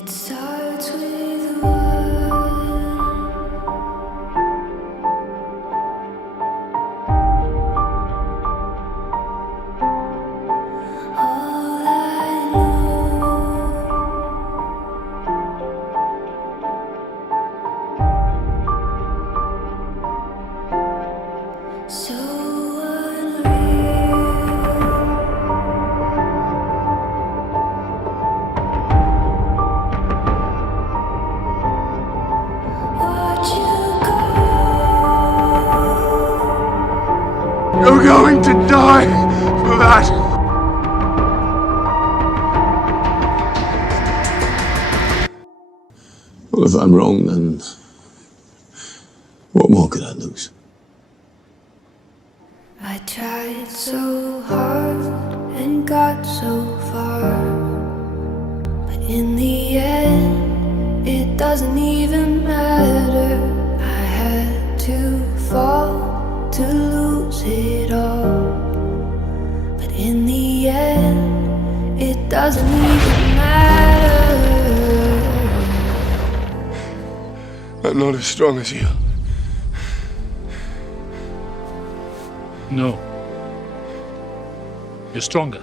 It starts with one. All I know, so unreal. Watch you go. You're going to die for that. Well, if I'm wrong, then what more could I lose? I tried so hard and got so far, but in the end, it doesn't even matter. I had to fall to lose it all, but in the end, it doesn't even matter. I'm not as strong as you. No. You're stronger.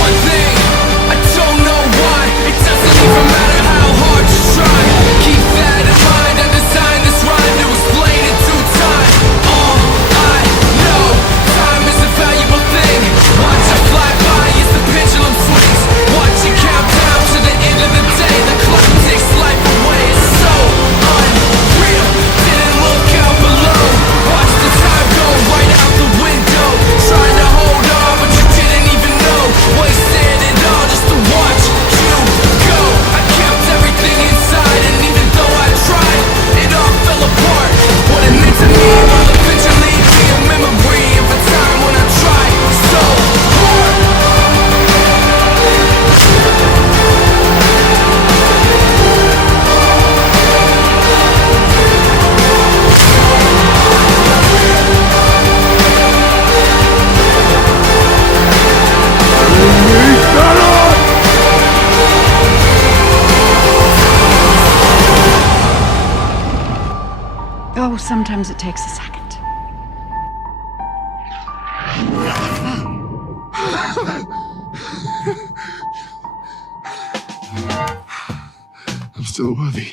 One thing, I don't know why. It doesn't even matter how hard you try. Keep that in mind. I designed this rhyme to explain in due time. All I know, time is a valuable thing. Watch it fly by as the pendulum swings. Watch it count down to the end of the day. The clock takes life away. It's so unreal. Didn't look out below. Watch the time go right out the window. Trying to hold on, but you didn't even know. Wasted it all just to watch you go. I kept everything inside, and even though I tried, it all fell apart. What it meant to me will eventually be a memory of a time when I tried so hard. Oh, sometimes it takes a second. I'm still worthy.